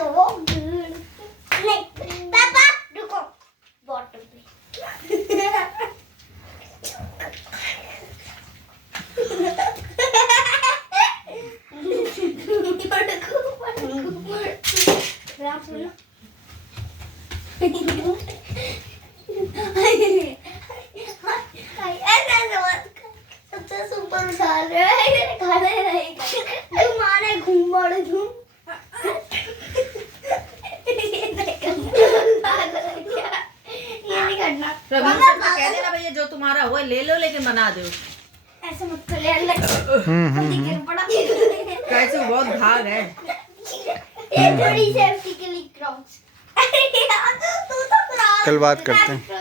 तो नहीं पापा रुको बॉटल पे सबसे सुपर उछाल रहे हैं खाने नहीं मारे घूम बड़े घूम ये नहीं करना रवि से कह देना भैया जो तुम्हारा हुआ ले लो लेकिन बना दो। ऐसे मत कर ले गिर पड़ा कैसे बहुत भाग है। ये थोड़ी सेफ्टी के लिए क्रॉक्स तू तो कल बात करते हैं।